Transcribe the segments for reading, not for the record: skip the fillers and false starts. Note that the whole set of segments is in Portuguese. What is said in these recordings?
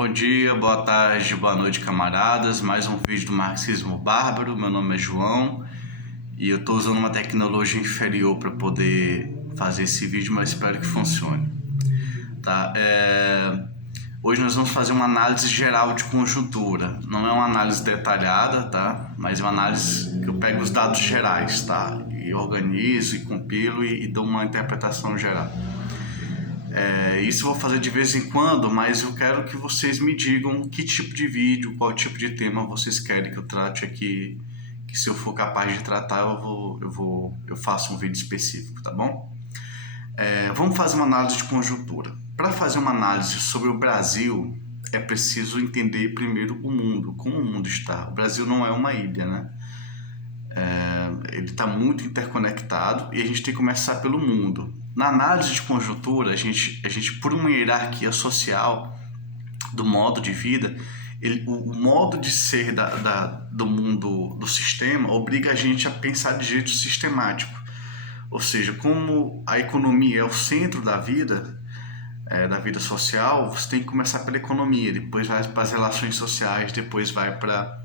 Bom dia, boa tarde, boa noite, camaradas. Mais um vídeo do Marxismo Bárbaro. Meu nome é João e eu estou usando uma tecnologia inferior para poder fazer esse vídeo, mas espero que funcione. Tá? Hoje nós vamos fazer uma análise geral de conjuntura. Não é uma análise detalhada, tá? Mas é uma análise que eu pego os dados gerais, tá? E organizo e compilo e dou uma interpretação geral. Isso eu vou fazer de vez em quando, mas eu quero que vocês me digam que tipo de vídeo, qual tipo de tema vocês querem que eu trate aqui, que se eu for capaz de tratar eu faço um vídeo específico, tá bom? Vamos fazer uma análise de conjuntura. Para fazer uma análise sobre o Brasil, é preciso entender primeiro o mundo, como o mundo está. O Brasil não é uma ilha, né? Ele está muito interconectado e a gente tem que começar pelo mundo. Na análise de conjuntura, a gente por uma hierarquia social do modo de vida, o modo de ser do mundo, do sistema, obriga a gente a pensar de jeito sistemático. Ou seja, como a economia é o centro da vida social, você tem que começar pela economia, depois vai para as relações sociais, depois vai para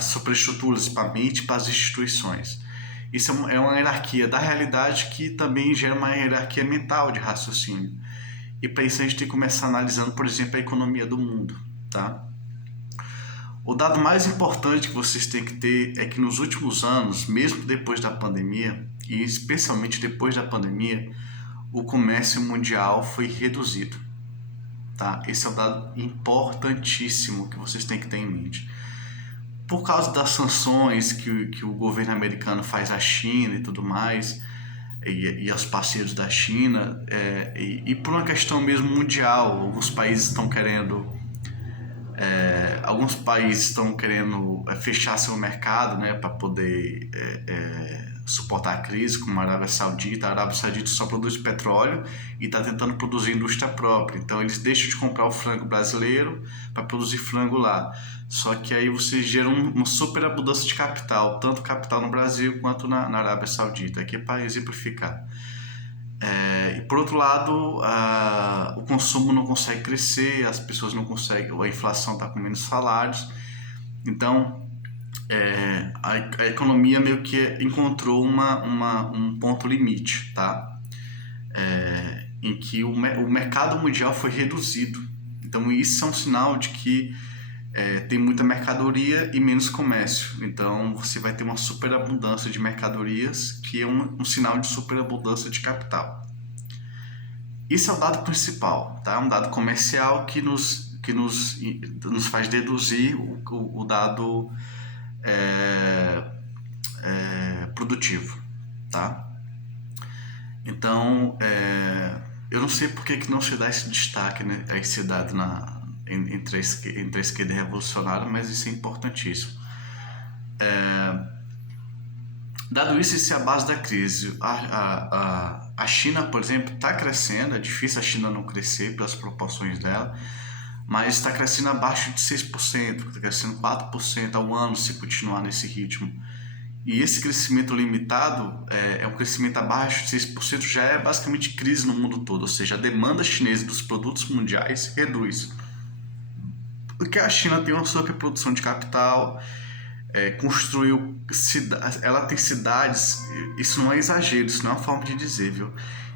superestruturas, para a mente, para as instituições. Isso é uma hierarquia da realidade que também gera uma hierarquia mental de raciocínio. E para isso a gente tem que começar analisando, por exemplo, a economia do mundo. Tá? O dado mais importante que vocês têm que ter é que nos últimos anos, mesmo depois da pandemia, e especialmente depois da pandemia, o comércio mundial foi reduzido. Tá? Esse é um dado importantíssimo que vocês têm que ter em mente. Por causa das sanções que o governo americano faz à China e tudo mais, e aos parceiros da China, e por uma questão mesmo mundial, alguns países estão querendo fechar seu mercado, né, para poder suportar a crise, como a Arábia Saudita. A Arábia Saudita só produz petróleo e está tentando produzir indústria própria. Então eles deixam de comprar o frango brasileiro para produzir frango lá. Só que aí você gera uma superabundância de capital, tanto capital no Brasil quanto na Arábia Saudita, aqui é para exemplificar. E por outro lado, o consumo não consegue crescer, as pessoas não conseguem, a inflação está com menos salários. Então a economia meio que encontrou um ponto limite, tá? Em que o mercado mundial foi reduzido. Então isso é um sinal de que tem muita mercadoria e menos comércio. Então você vai ter uma superabundância de mercadorias, que é um sinal de superabundância de capital. Isso é o dado principal, tá? Um dado comercial que nos faz deduzir o dado produtivo, tá? Então, eu não sei por que não se dá esse destaque, né, a esse dado entre a esquerda revolucionária, mas isso é importantíssimo. Dado isso, isso é a base da crise. A China, por exemplo, está crescendo. É difícil a China não crescer pelas proporções dela, mas está crescendo abaixo de 6%, está crescendo 4% ao ano se continuar nesse ritmo. E esse crescimento limitado, um crescimento abaixo de 6%, já é basicamente crise no mundo todo. Ou seja, a demanda chinesa dos produtos mundiais reduz. Porque a China tem uma superprodução de capital, construiu ela tem cidades, isso não é exagero, isso não é uma forma de dizer, viu?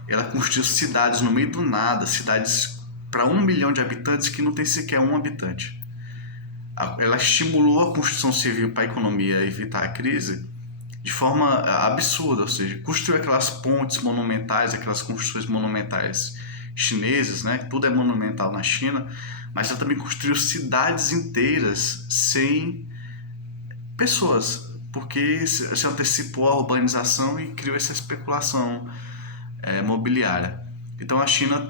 Ela construiu cidades no meio do nada, cidades para 1 milhão de habitantes que não tem sequer um habitante. Ela estimulou a construção civil para a economia evitar a crise de forma absurda, ou seja, construiu aquelas pontes monumentais, aquelas construções monumentais chinesas, né? Tudo é monumental na China, mas ela também construiu cidades inteiras sem pessoas, porque se antecipou a urbanização e criou essa especulação imobiliária. Então a China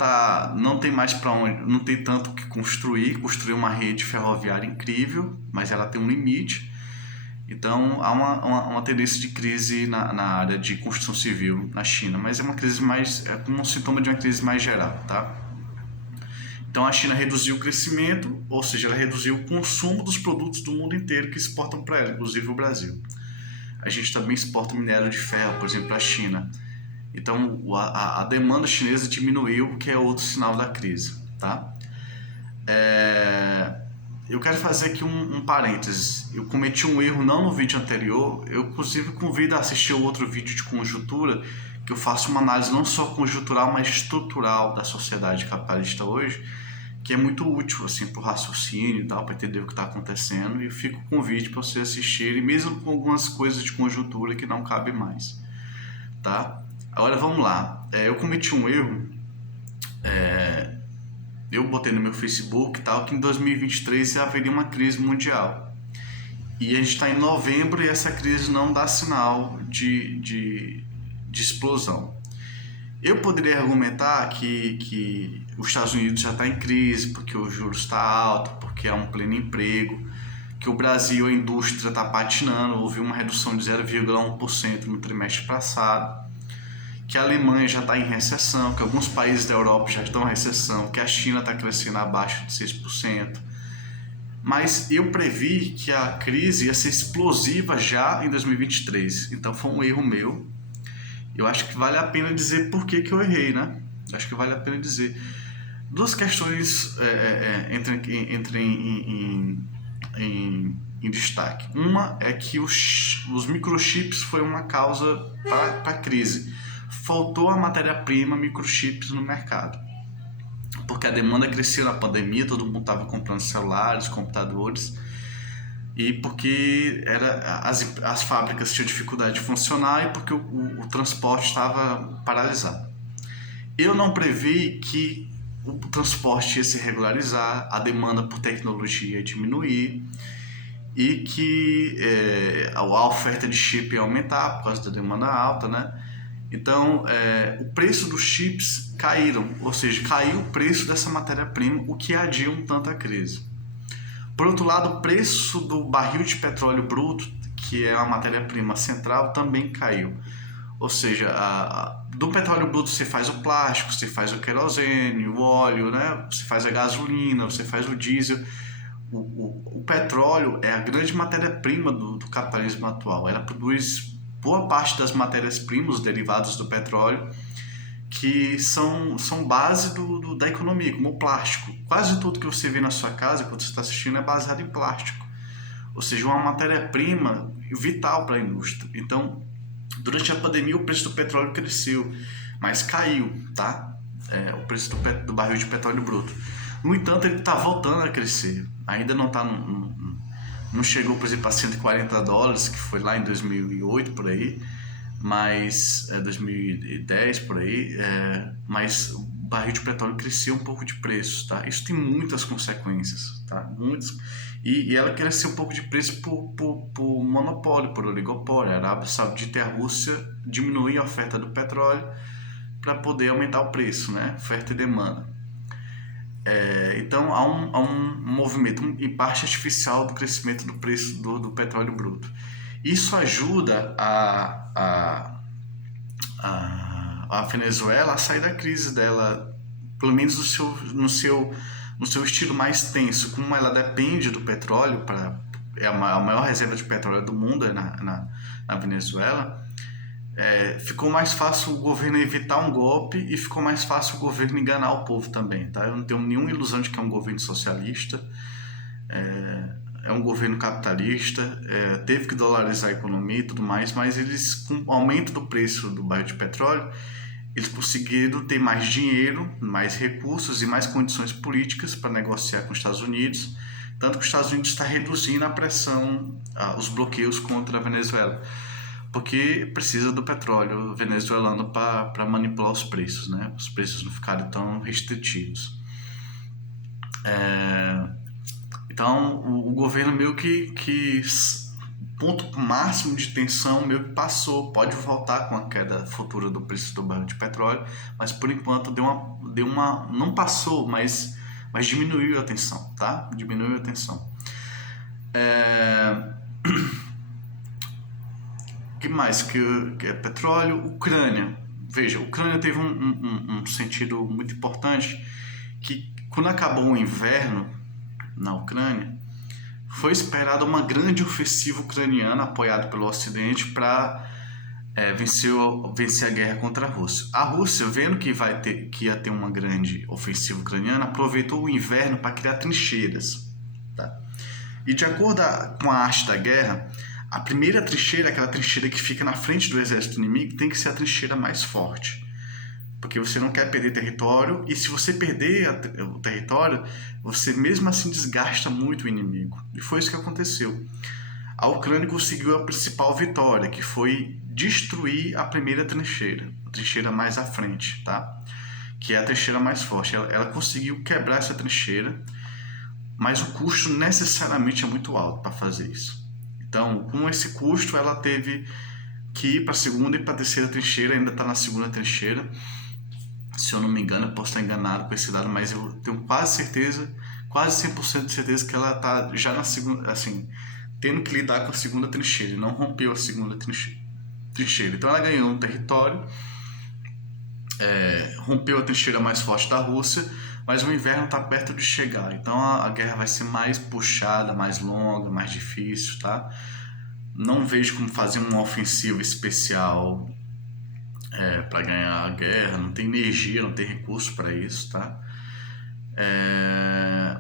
não tem mais para onde, não tem tanto que construiu uma rede ferroviária incrível, mas ela tem um limite. Então há uma tendência de crise na área de construção civil na China, mas é uma crise como um sintoma de uma crise mais geral, tá? Então a China reduziu o crescimento, ou seja, ela reduziu o consumo dos produtos do mundo inteiro que exportam para ela, inclusive o Brasil. A gente também exporta minério de ferro, por exemplo, para a China. Então a demanda chinesa diminuiu, que é outro sinal da crise, tá? Eu quero fazer aqui um parênteses. Eu cometi um erro não no vídeo anterior. Eu inclusive convido a assistir o outro vídeo de conjuntura, que eu faço uma análise não só conjuntural, mas estrutural da sociedade capitalista hoje, que é muito útil assim, para o raciocínio e tal, para entender o que está acontecendo. E fica o convite para vocês assistirem, mesmo com algumas coisas de conjuntura que não cabem mais. Tá? Agora vamos lá. Eu cometi um erro. Eu botei no meu Facebook tal, que em 2023 haveria uma crise mundial. E a gente está em novembro e essa crise não dá sinal de explosão. Eu poderia argumentar que os Estados Unidos já está em crise, porque o juros está alto, porque há um pleno emprego, que o Brasil, a indústria está patinando, houve uma redução de 0,1% no trimestre passado, que a Alemanha já está em recessão, que alguns países da Europa já estão em recessão, que a China está crescendo abaixo de 6%. Mas eu previ que a crise ia ser explosiva já em 2023. Então foi um erro meu. Eu acho que vale a pena dizer por que eu errei, né? Acho que vale a pena dizer. Duas questões entram em destaque. Uma é que os microchips foi uma causa para a crise. Faltou a matéria-prima microchips no mercado, porque a demanda cresceu na pandemia, todo mundo estava comprando celulares, computadores, e porque as fábricas tinham dificuldade de funcionar e porque o transporte estava paralisado. Eu não previ que o transporte ia se regularizar, a demanda por tecnologia ia diminuir e que a oferta de chip ia aumentar por causa da demanda alta, né? Então, o preço dos chips caíram, ou seja, caiu o preço dessa matéria-prima, o que adia um tanto a crise. Por outro lado, o preço do barril de petróleo bruto, que é a matéria-prima central, também caiu. Ou seja, do petróleo bruto você faz o plástico, você faz o querosene, o óleo, né? Você faz a gasolina, você faz o diesel. O petróleo é a grande matéria-prima do capitalismo atual. Ela produz boa parte das matérias-primas, os derivados do petróleo, que são base da economia, como o plástico. Quase tudo que você vê na sua casa, quando você está assistindo, é baseado em plástico. Ou seja, uma matéria-prima vital para a indústria. Então, durante a pandemia, o preço do petróleo cresceu, mas caiu, tá? O preço do barril de petróleo bruto. No entanto, ele está voltando a crescer. Ainda não está não chegou, por exemplo, a $140, que foi lá em 2008, por aí, mas 2010, por aí, mas o barril de petróleo cresceu um pouco de preço, tá? Isso tem muitas consequências, tá? Muitas. E ela cresceu um pouco de preço por monopólio, por oligopólio. A Arábia Saudita e a Rússia diminuem a oferta do petróleo para poder aumentar o preço, né? Oferta e demanda. Então há um movimento, em parte artificial, do crescimento do preço do petróleo bruto. Isso ajuda a Venezuela a sair da crise dela, pelo menos no seu estilo mais tenso. Como ela depende do petróleo, é a maior reserva de petróleo do mundo na Venezuela, ficou mais fácil o governo evitar um golpe e ficou mais fácil o governo enganar o povo também, tá? Eu não tenho nenhuma ilusão de que é um governo socialista, é um governo capitalista, teve que dolarizar a economia e tudo mais, mas eles, com o aumento do preço do barril de petróleo, eles conseguiram ter mais dinheiro, mais recursos e mais condições políticas para negociar com os Estados Unidos, tanto que os Estados Unidos está reduzindo a pressão, os bloqueios contra a Venezuela, porque precisa do petróleo venezuelano para manipular os preços, né? Os preços não ficarem tão restritivos. Então, o governo meio que ponto máximo de tensão meio que passou, pode voltar com a queda futura do preço do barril de petróleo, mas por enquanto não passou, mas diminuiu a tensão, tá? Diminuiu a tensão. Que mais que é petróleo? Ucrânia. Veja, a Ucrânia teve um sentido muito importante, que quando acabou o inverno na Ucrânia, foi esperada uma grande ofensiva ucraniana apoiada pelo Ocidente para vencer a guerra contra a Rússia. A Rússia, vendo que ia ter uma grande ofensiva ucraniana, aproveitou o inverno para criar trincheiras. Tá? E de acordo com a arte da guerra, a primeira trincheira, aquela trincheira que fica na frente do exército inimigo, tem que ser a trincheira mais forte. Porque você não quer perder território, e se você perder o território, você mesmo assim desgasta muito o inimigo. E foi isso que aconteceu. A Ucrânia conseguiu a principal vitória, que foi destruir a primeira trincheira, a trincheira mais à frente, tá? Que é a trincheira mais forte. Ela conseguiu quebrar essa trincheira, mas o custo necessariamente é muito alto para fazer isso. Então, com esse custo, ela teve que ir para a segunda e para a terceira trincheira, ainda está na segunda trincheira. Se eu não me engano, eu posso estar enganado com esse dado, mas eu tenho quase certeza, quase 100% de certeza que ela está já na segunda, assim, tendo que lidar com a segunda trincheira, e não rompeu a segunda trincheira. Então ela ganhou um território, rompeu a trincheira mais forte da Rússia, mas o inverno está perto de chegar, então a guerra vai ser mais puxada, mais longa, mais difícil, tá? Não vejo como fazer uma ofensiva especial para ganhar a guerra, não tem energia, não tem recurso para isso, tá?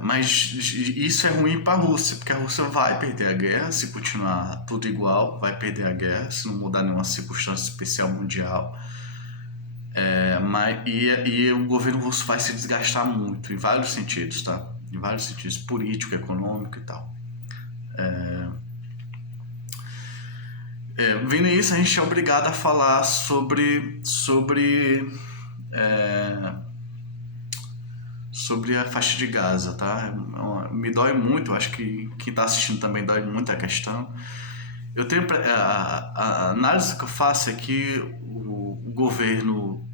Mas isso é ruim para a Rússia, porque a Rússia vai perder a guerra se continuar tudo igual, vai perder a guerra se não mudar nenhuma circunstância especial mundial. E o governo russo vai se desgastar muito, em vários sentidos, tá? Em vários sentidos, político, econômico e tal. Vendo isso, a gente é obrigado a falar sobre a faixa de Gaza, tá? Me dói muito, eu acho que quem está assistindo também dói muito a questão. Eu tenho a análise que eu faço é que o governo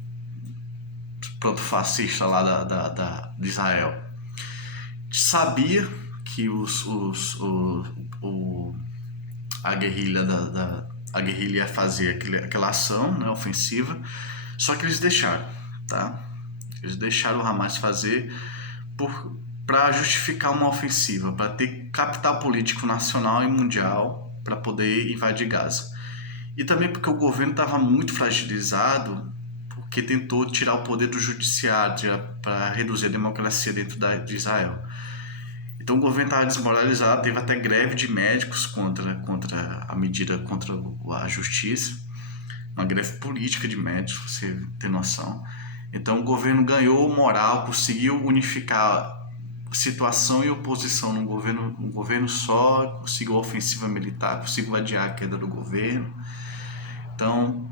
proto-fascista lá de Israel sabia que a guerrilha a guerrilha ia fazer aquela ação, né, ofensiva, só que eles deixaram, tá? Eles deixaram o Hamas fazer para justificar uma ofensiva, para ter capital político nacional e mundial para poder invadir Gaza. E também porque o governo estava muito fragilizado, porque tentou tirar o poder do judiciário para reduzir a democracia dentro de Israel. Então o governo estava desmoralizado, teve até greve de médicos contra a medida, contra a justiça, uma greve política de médicos, você tem noção. Então o governo ganhou moral, conseguiu unificar situação e oposição no governo, um governo só, conseguiu a ofensiva militar, conseguiu adiar a queda do governo. Então,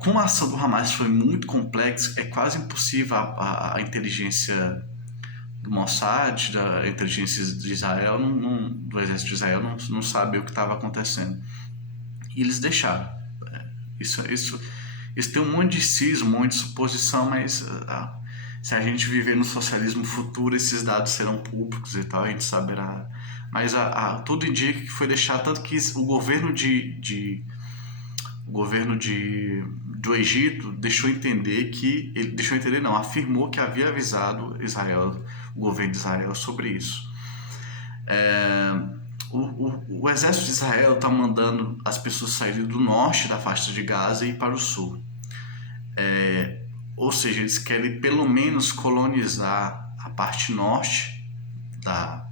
como a ação do Hamas foi muito complexa, é quase impossível a inteligência do Mossad, da inteligência de Israel, do exército de Israel, não saber o que estava acontecendo. E eles deixaram. Isso tem um monte de cisma, um monte de suposição, mas se a gente viver no socialismo futuro, esses dados serão públicos e tal, a gente saberá. Mas tudo indica que foi deixado, tanto que o governo do Egito afirmou que havia avisado o governo de Israel sobre isso. O exército de Israel está mandando as pessoas saírem do norte da faixa de Gaza e ir para o sul. Ou seja, eles querem pelo menos colonizar a parte norte da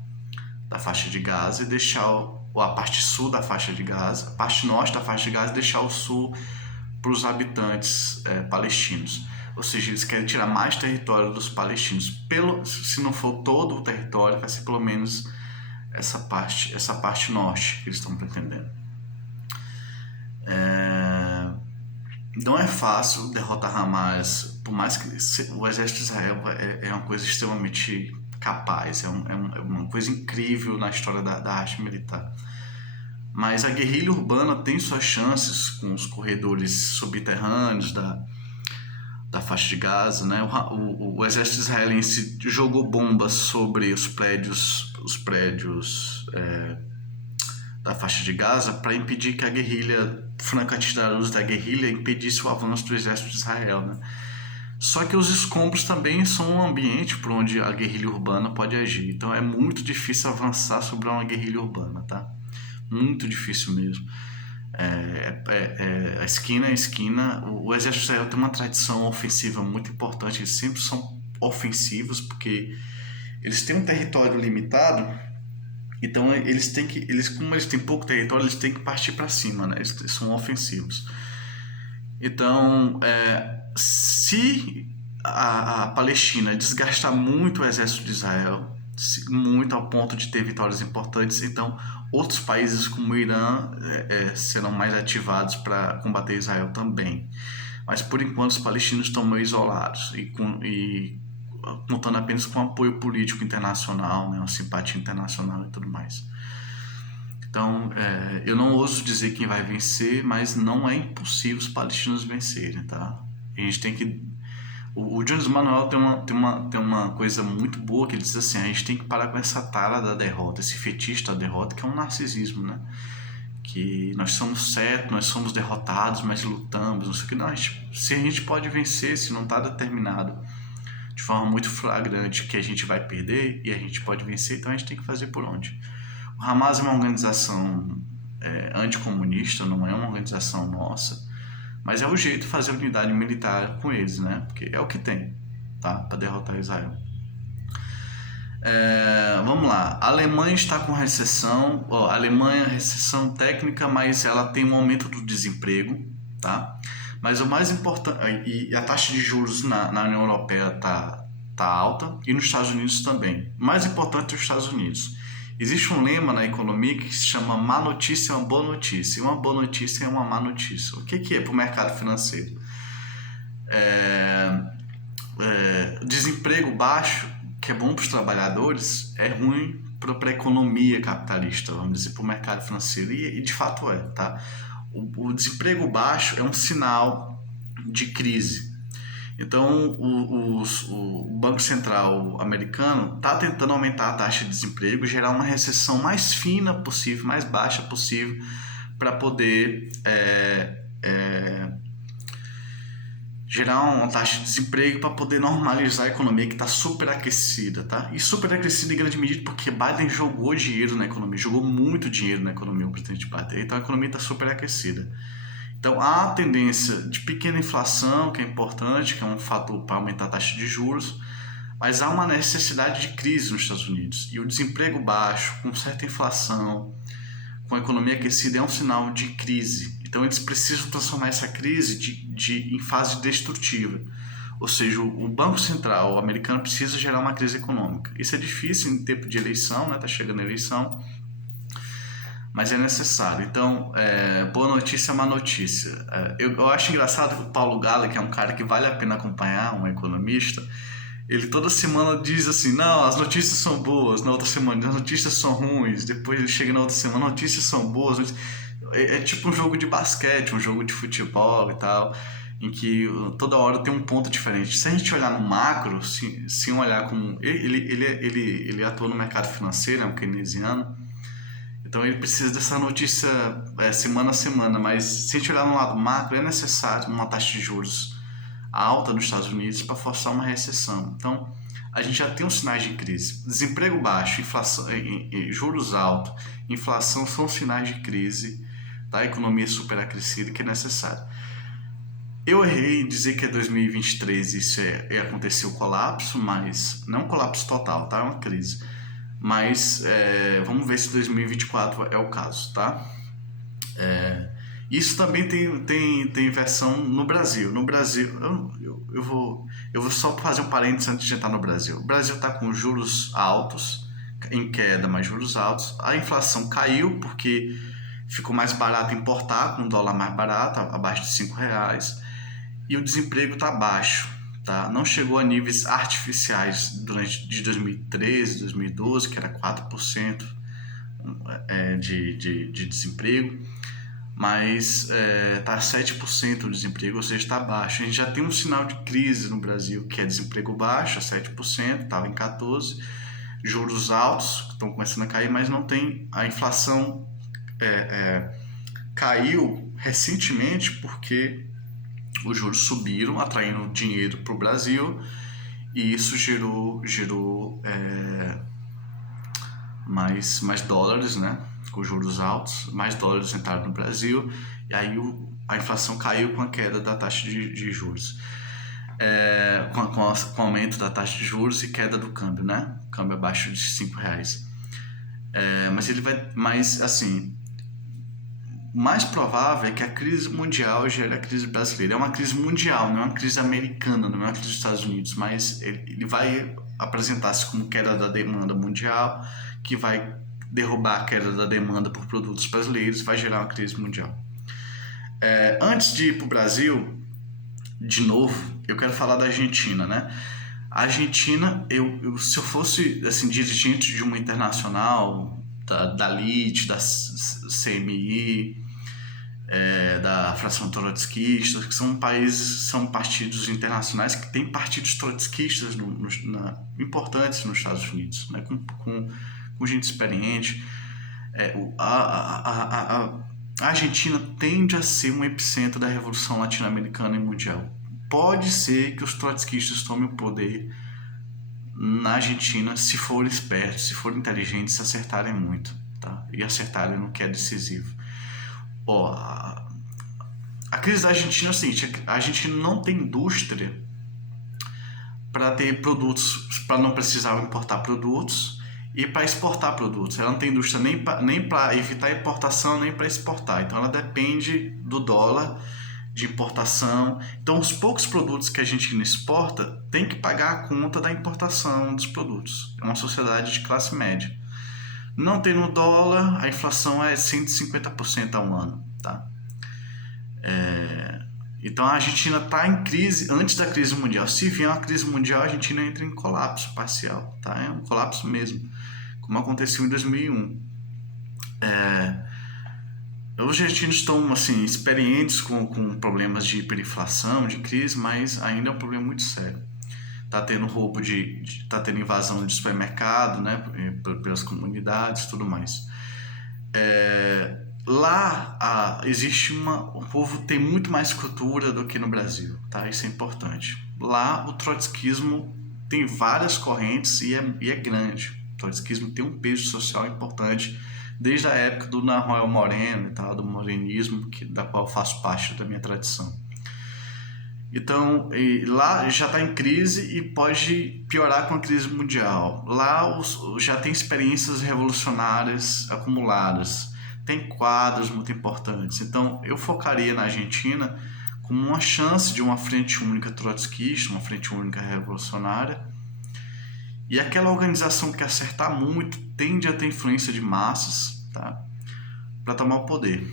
faixa de Gaza e deixar a parte sul da faixa de Gaza, a parte norte da faixa de Gaza e deixar o sul para os habitantes palestinos. Ou seja, eles querem tirar mais território dos palestinos. Se não for todo o território, vai ser pelo menos essa parte norte que eles estão pretendendo. Não é fácil derrotar Hamas, por mais que o exército de Israel é uma coisa extremamente capaz, é uma coisa incrível na história da arte militar. Mas a guerrilha urbana tem suas chances com os corredores subterrâneos da faixa de Gaza, né? O exército israelense jogou bombas sobre os prédios da faixa de Gaza para impedir que a guerrilha, franco-atirados da guerrilha, impedisse o avanço do exército de Israel, né? Só que os escombros também são um ambiente por onde a guerrilha urbana pode agir. Então é muito difícil avançar sobre uma guerrilha urbana, tá? Muito difícil mesmo. A esquina a esquina. O exército de Israel tem uma tradição ofensiva muito importante, eles sempre são ofensivos porque eles têm um território limitado, então como eles têm pouco território, eles têm que partir para cima, né? Eles são ofensivos. Então, se a Palestina desgastar muito o exército de Israel, muito ao ponto de ter vitórias importantes, então outros países como o Irã serão mais ativados para combater Israel também. Mas por enquanto os palestinos estão meio isolados e contando apenas com apoio político internacional, né, uma simpatia internacional e tudo mais. Então, eu não ouso dizer quem vai vencer, mas não é impossível os palestinos vencerem, tá? A gente tem que... O Jones Manuel tem uma coisa muito boa que ele diz assim: a gente tem que parar com essa tara da derrota, esse fetiche da derrota, que é um narcisismo, né? Que nós somos certos, nós somos derrotados, mas lutamos, não sei o que. Não, se a gente pode vencer, se não está determinado de forma muito flagrante que a gente vai perder e a gente pode vencer, então a gente tem que fazer por onde? O Hamas é uma organização anticomunista, não é uma organização nossa, mas é o jeito de fazer unidade militar com eles, né? Porque é o que tem, tá? Para derrotar Israel. Vamos lá. A Alemanha está com recessão. A Alemanha recessão técnica, mas ela tem um aumento do desemprego, tá? Mas o mais importante, e a taxa de juros na União Europeia tá alta e nos Estados Unidos também. Mais importante, os Estados Unidos. Existe um lema na economia que se chama má notícia é uma boa notícia. E uma boa notícia é uma má notícia. O que é para o mercado financeiro? Desemprego baixo, que é bom para os trabalhadores, é ruim para a economia capitalista, vamos dizer, para o mercado financeiro. E de fato é, tá? O desemprego baixo é um sinal de crise. Então, o Banco Central americano está tentando aumentar a taxa de desemprego, gerar uma recessão mais fina possível, mais baixa possível, para poder gerar uma taxa de desemprego para poder normalizar a economia que está superaquecida, tá? E superaquecida em grande medida porque Biden jogou dinheiro na economia, jogou muito dinheiro na economia, o presidente Biden. Então a economia está superaquecida. Então há a tendência de pequena inflação, que é importante, que é um fator para aumentar a taxa de juros, mas há uma necessidade de crise nos Estados Unidos. E o desemprego baixo, com certa inflação, com a economia aquecida, é um sinal de crise. Então eles precisam transformar essa crise em fase destrutiva. Ou seja, o Banco Central americano precisa gerar uma crise econômica. Isso é difícil em tempo de eleição, né? Tá chegando a eleição, mas é necessário. Então, boa notícia é má notícia. Eu acho engraçado que o Paulo Gala, que é um cara que vale a pena acompanhar, um economista, ele toda semana diz assim: não, as notícias são boas, na outra semana as notícias são ruins, depois ele chega na outra semana, notícias são boas. É tipo um jogo de basquete, um jogo de futebol e tal, em que toda hora tem um ponto diferente. Se a gente olhar no macro, se olhar como... Ele atua no mercado financeiro, é um keynesiano, então ele precisa dessa notícia semana a semana, mas se a gente olhar no lado macro, é necessário uma taxa de juros alta nos Estados Unidos para forçar uma recessão. Então, a gente já tem os sinais de crise. Desemprego baixo, inflação, juros altos, inflação são sinais de crise, da economia superacrescida, que é necessário. Eu errei em dizer que é 2023 isso acontecer o colapso, mas não um colapso total, tá? É uma crise. Mas vamos ver se 2024 é o caso, tá? Isso também tem versão no Brasil. No Brasil, eu vou só fazer um parênteses antes de entrar no Brasil. O Brasil está com juros altos, em queda, mas juros altos. A inflação caiu porque ficou mais barato importar, com um dólar mais barato, abaixo de R$5. E o desemprego está baixo, tá? Não chegou a níveis artificiais de 2013, 2012, que era 4% de desemprego, mas está 7% o desemprego, ou seja, está baixo. A gente já tem um sinal de crise no Brasil, que é desemprego baixo, 7%, estava em 14%, juros altos, que estão começando a cair, mas não tem a inflação. Caiu recentemente porque os juros subiram, atraindo dinheiro para o Brasil, e isso gerou mais dólares, né? com juros altos, mais dólares entraram no Brasil, e aí a inflação caiu com a queda da taxa de juros. Com o aumento da taxa de juros e queda do câmbio, né? O câmbio abaixo de R$5. Mas assim, o mais provável é que a crise mundial gere a crise brasileira. É uma crise mundial, não é uma crise americana, não é uma crise dos Estados Unidos, mas ele vai apresentar-se como queda da demanda mundial, que vai derrubar a queda da demanda por produtos brasileiros, vai gerar uma crise mundial. Antes de ir para o Brasil, de novo, eu quero falar da Argentina, né? A Argentina, se eu fosse assim, dirigente de uma internacional, da LIT, da CMI, da fração trotskista, que são partidos internacionais que têm partidos trotskistas importantes nos Estados Unidos, né? com gente experiente. A Argentina tende a ser um epicentro da revolução latino-americana e mundial. Pode ser que os trotskistas tomem o poder na Argentina se forem espertos, se forem inteligentes, se acertarem muito, tá? E acertarem no que é decisivo. A crise da Argentina é o seguinte: a Argentina não tem indústria para ter produtos, para não precisar importar produtos e para exportar produtos. Ela não tem indústria nem para evitar a importação, nem para exportar. Então ela depende do dólar de importação. Então os poucos produtos que a Argentina exporta tem que pagar a conta da importação dos produtos. É uma sociedade de classe média. Não tendo dólar, a inflação é 150% ao ano, tá? Então a Argentina está em crise antes da crise mundial. Se vier uma crise mundial, a Argentina entra em colapso parcial, tá? É um colapso mesmo, como aconteceu em 2001. Os argentinos estão assim, experientes com problemas de hiperinflação, de crise, mas ainda é um problema muito sério. Tá tendo roubo tá tendo invasão de supermercado, né, pelas comunidades, tudo mais. Lá o povo tem muito mais cultura do que no Brasil, tá? Isso é importante. Lá o trotskismo tem várias correntes e é grande. O trotskismo tem um peso social importante desde a época do Nahuel Moreno e tal, do morenismo, da qual faço parte da minha tradição. Então, lá já está em crise e pode piorar com a crise mundial. Lá já tem experiências revolucionárias acumuladas, tem quadros muito importantes. Então, eu focaria na Argentina como uma chance de uma frente única trotskista, uma frente única revolucionária. E aquela organização que acertar muito tende a ter influência de massas, tá? Para tomar o poder,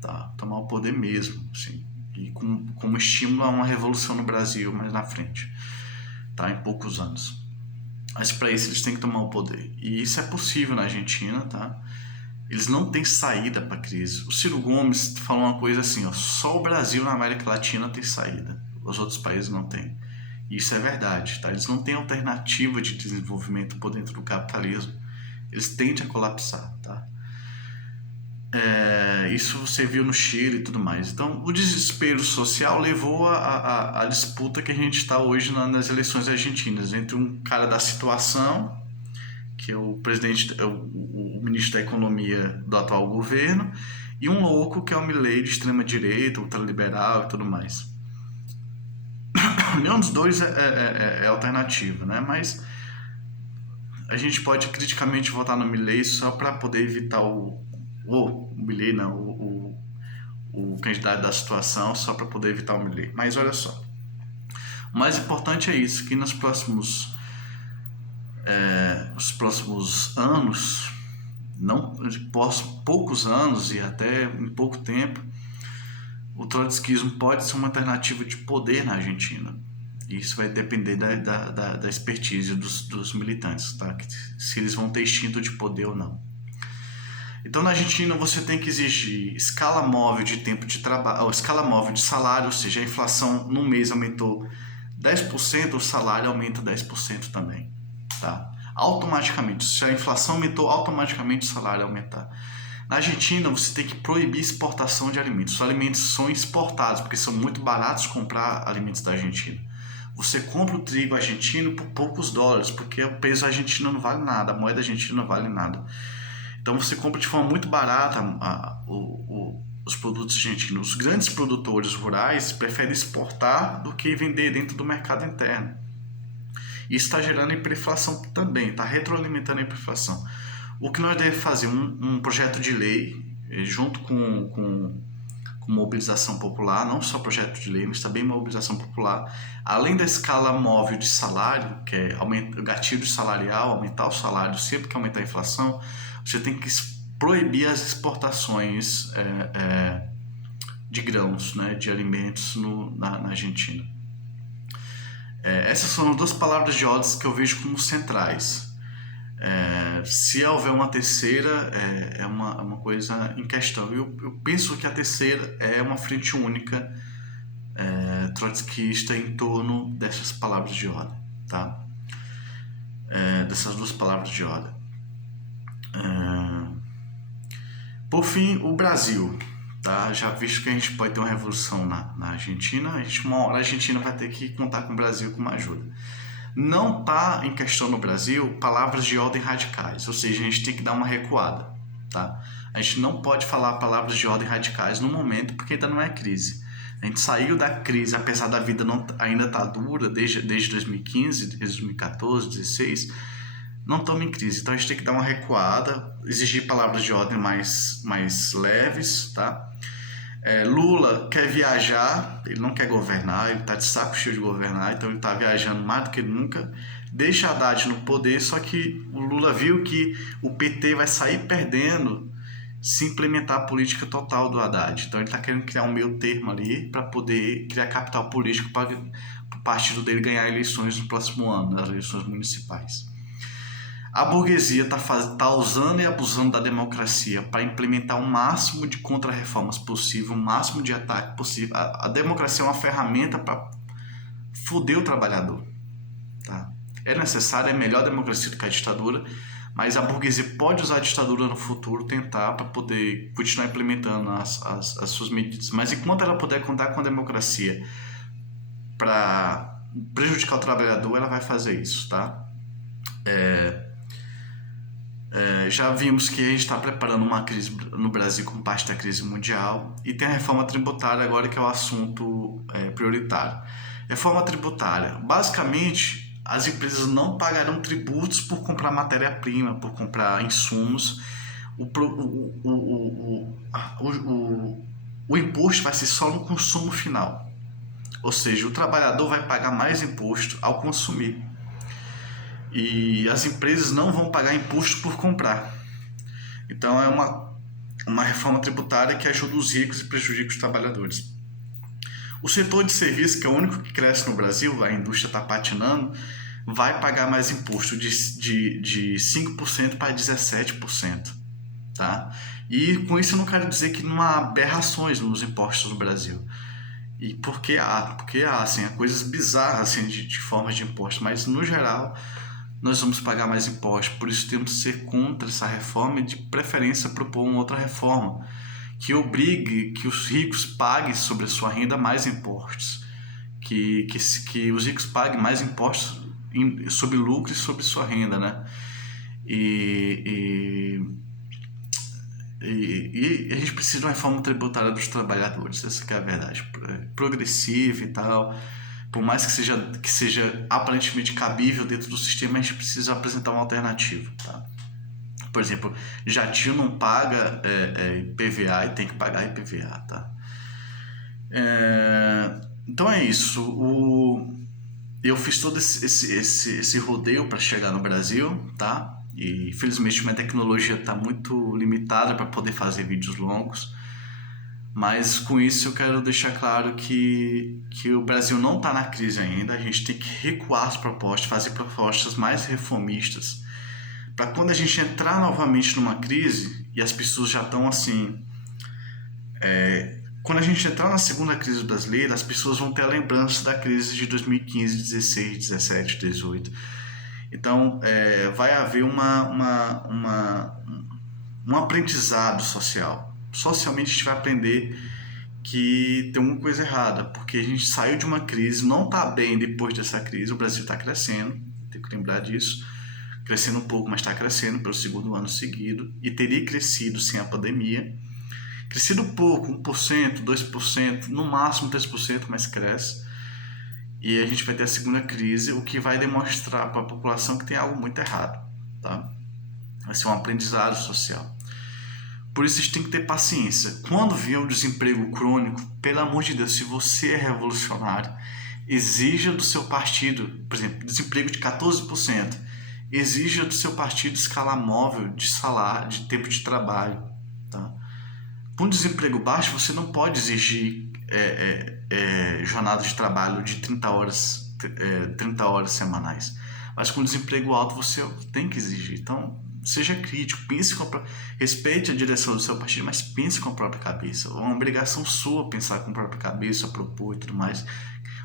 tá? Tomar o poder mesmo, assim. E como estímulo a uma revolução no Brasil mais na frente, tá? Em poucos anos. Mas para isso eles têm que tomar o poder. E isso é possível na Argentina, tá? Eles não têm saída para a crise. O Ciro Gomes falou uma coisa assim, ó: só o Brasil na América Latina tem saída, os outros países não têm. E isso é verdade, tá? Eles não têm alternativa de desenvolvimento por dentro do capitalismo. Eles tendem a colapsar, tá? Isso você viu no Chile e tudo mais. Então, o desespero social levou a disputa que a gente está hoje nas eleições argentinas, entre um cara da situação, que é o presidente, o ministro da Economia do atual governo, e um louco que é o Milei, de extrema direita, ultraliberal e tudo mais. Nenhum dos dois é alternativa, né? Mas a gente pode criticamente votar no Milei só para poder evitar o Milei não, o candidato da situação, só para poder evitar o Milei. Mas olha só, o mais importante é isso, que nos próximos anos, poucos anos e até em pouco tempo, o trotskismo pode ser uma alternativa de poder na Argentina. E isso vai depender da expertise dos militantes, tá? Se eles vão ter instinto de poder ou não. Então, na Argentina, você tem que exigir escala móvel de tempo de trabalho, ou escala móvel de salário, ou seja, a inflação no mês aumentou 10%, o salário aumenta 10% também, tá? Automaticamente. Se a inflação aumentou, automaticamente o salário aumentar. Na Argentina, você tem que proibir exportação de alimentos. Os alimentos são exportados, porque são muito baratos comprar alimentos da Argentina. Você compra o trigo argentino por poucos dólares, porque o peso argentino não vale nada, a moeda argentina não vale nada. Então você compra de forma muito barata os produtos argentinos. Os grandes produtores rurais preferem exportar do que vender dentro do mercado interno. Isso está gerando hiperinflação também, está retroalimentando a hiperinflação. O que nós devemos fazer? Um projeto de lei, junto com mobilização popular, não só projeto de lei, mas também mobilização popular, além da escala móvel de salário, que é o gatilho salarial, aumentar o salário sempre que aumentar a inflação, você tem que proibir as exportações de grãos, né, de alimentos na Argentina. Essas são duas palavras de ordem que eu vejo como centrais. Se houver uma terceira, é uma coisa em questão. Eu penso que a terceira é uma frente única trotskista em torno dessas palavras de ordem, tá? Dessas duas palavras de ordem. Por fim, o Brasil. Tá? Já visto que a gente pode ter uma revolução na Argentina, uma hora a Argentina vai ter que contar com o Brasil com uma ajuda. Não está em questão no Brasil palavras de ordem radicais, ou seja, a gente tem que dar uma recuada. Tá? A gente não pode falar palavras de ordem radicais no momento, porque ainda não é crise. A gente saiu da crise, apesar da vida ainda estar dura, desde 2015, desde 2014, 2016, não estamos em crise. Então a gente tem que dar uma recuada, exigir palavras de ordem mais leves. Tá? Lula quer viajar, ele não quer governar, ele está de saco cheio de governar, então ele está viajando mais do que nunca. Deixa Haddad no poder, só que o Lula viu que o PT vai sair perdendo se implementar a política total do Haddad. Então ele está querendo criar um meio termo ali para poder criar capital político para o partido dele ganhar eleições no próximo ano, nas eleições municipais. A burguesia está usando e abusando da democracia para implementar o máximo de contra-reformas possível, o máximo de ataque possível. A democracia é uma ferramenta para foder o trabalhador. Tá? É necessário, é melhor a democracia do que a ditadura, mas a burguesia pode usar a ditadura no futuro, tentar para poder continuar implementando as suas medidas. Mas enquanto ela puder contar com a democracia para prejudicar o trabalhador, ela vai fazer isso. Tá? Já vimos que a gente está preparando uma crise no Brasil como parte da crise mundial, e tem a reforma tributária agora, que é o assunto prioritário. Reforma tributária. Basicamente, as empresas não pagarão tributos por comprar matéria-prima, por comprar insumos. O imposto vai ser só no consumo final. Ou seja, o trabalhador vai pagar mais imposto ao consumir. E as empresas não vão pagar imposto por comprar. Então é uma reforma tributária que ajuda os ricos e prejudica os trabalhadores. O setor de serviços, que é o único que cresce no Brasil, a indústria está patinando, vai pagar mais imposto de 5% para 17%. Tá? E com isso eu não quero dizer que não há aberrações nos impostos no Brasil. E porque há assim, coisas bizarras assim, de formas de imposto, mas no geral nós vamos pagar mais impostos. Por isso temos que ser contra essa reforma e de preferência propor uma outra reforma que obrigue que os ricos paguem sobre a sua renda mais impostos, que os ricos paguem mais impostos sobre lucro e sobre sua renda, né? E a gente precisa de uma reforma tributária dos trabalhadores, essa que é a verdade, progressiva e tal. Por mais que seja aparentemente cabível dentro do sistema, a gente precisa apresentar uma alternativa. Tá? Por exemplo, jatinho não paga IPVA e tem que pagar IPVA. Tá? Então é isso. Eu fiz todo esse rodeio para chegar no Brasil, tá? E infelizmente minha tecnologia está muito limitada para poder fazer vídeos longos. Mas com isso eu quero deixar claro que o Brasil não está na crise ainda. A gente tem que recuar as propostas, fazer propostas mais reformistas, para quando a gente entrar novamente numa crise, e as pessoas já estão assim... quando a gente entrar na segunda crise brasileira, as pessoas vão ter a lembrança da crise de 2015, 16, 17, 18. Então vai haver um aprendizado social. Socialmente a gente vai aprender que tem uma coisa errada, porque a gente saiu de uma crise, não está bem depois dessa crise, o Brasil está crescendo, tem que lembrar disso, crescendo um pouco, mas está crescendo pelo segundo ano seguido, e teria crescido sem a pandemia. Crescido pouco, 1%, 2%, no máximo 3%, mas cresce. E a gente vai ter a segunda crise, o que vai demonstrar para a população que tem algo muito errado, tá? Vai ser um aprendizado social. Por isso a gente tem que ter paciência. Quando vier o desemprego crônico, pelo amor de Deus, se você é revolucionário, exija do seu partido, por exemplo, desemprego de 14%, exija do seu partido escala móvel de salário, de tempo de trabalho, tá? Com desemprego baixo, você não pode exigir jornada de trabalho de 30 horas semanais. Mas com desemprego alto, você tem que exigir. Então, seja crítico, respeite a direção do seu partido, mas pense com a própria cabeça. É uma obrigação sua pensar com a própria cabeça, propor e tudo mais.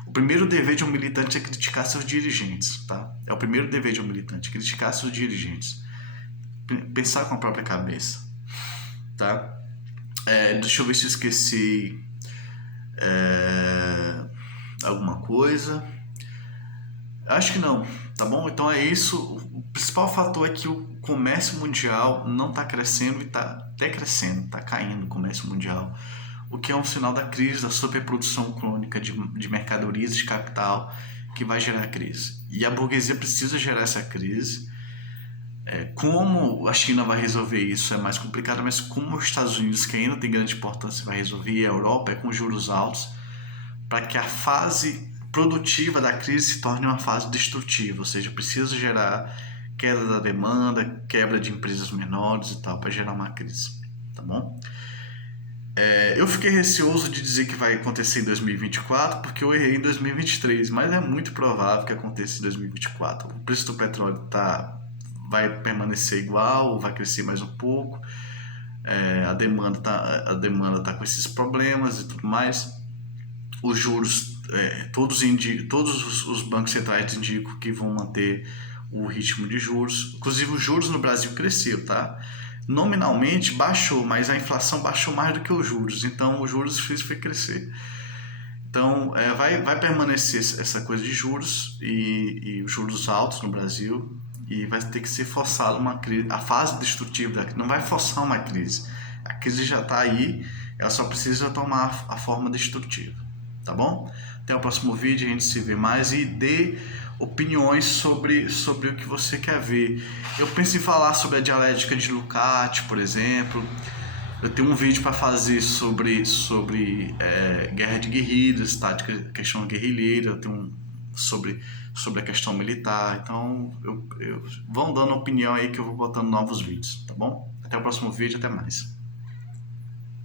O primeiro dever de um militante é criticar seus dirigentes, tá? É o primeiro dever de um militante, criticar seus dirigentes. Pensar com a própria cabeça, tá? Deixa eu ver se eu esqueci alguma coisa. Acho que não, tá bom? Então é isso. O principal fator é que o comércio mundial não está crescendo e está até crescendo, está caindo o comércio mundial, o que é um sinal da crise, da superprodução crônica de mercadorias, de capital, que vai gerar crise. E a burguesia precisa gerar essa crise. Como a China vai resolver isso é mais complicado, mas como os Estados Unidos, que ainda tem grande importância, vai resolver, e a Europa é com juros altos, para que a fase produtiva da crise se torne uma fase destrutiva, ou seja, precisa gerar queda da demanda, quebra de empresas menores e tal, para gerar uma crise, tá bom? Eu fiquei receoso de dizer que vai acontecer em 2024 porque eu errei em 2023, mas é muito provável que aconteça em 2024. O preço do petróleo vai permanecer igual, vai crescer mais um pouco, a demanda tá com esses problemas e tudo mais. Os juros, todos os bancos centrais indicam que vão manter o ritmo de juros. Inclusive os juros no Brasil cresceu, tá? Nominalmente baixou, mas a inflação baixou mais do que os juros, então os juros fez crescer. Então vai permanecer essa coisa de juros e os juros altos no Brasil, e vai ter que ser forçado uma crise. A fase destrutiva da crise não vai forçar uma crise. A crise já está aí, ela só precisa tomar a forma destrutiva, tá bom? Até o próximo vídeo, a gente se vê mais e dê opiniões sobre o que você quer ver. Eu penso em falar sobre a dialética de Lukács, por exemplo. Eu tenho um vídeo para fazer sobre guerra de guerrilhas, tática, questão guerrilheira. Eu tenho sobre a questão militar. Então, vão dando opinião aí que eu vou botando novos vídeos, tá bom? Até o próximo vídeo, até mais.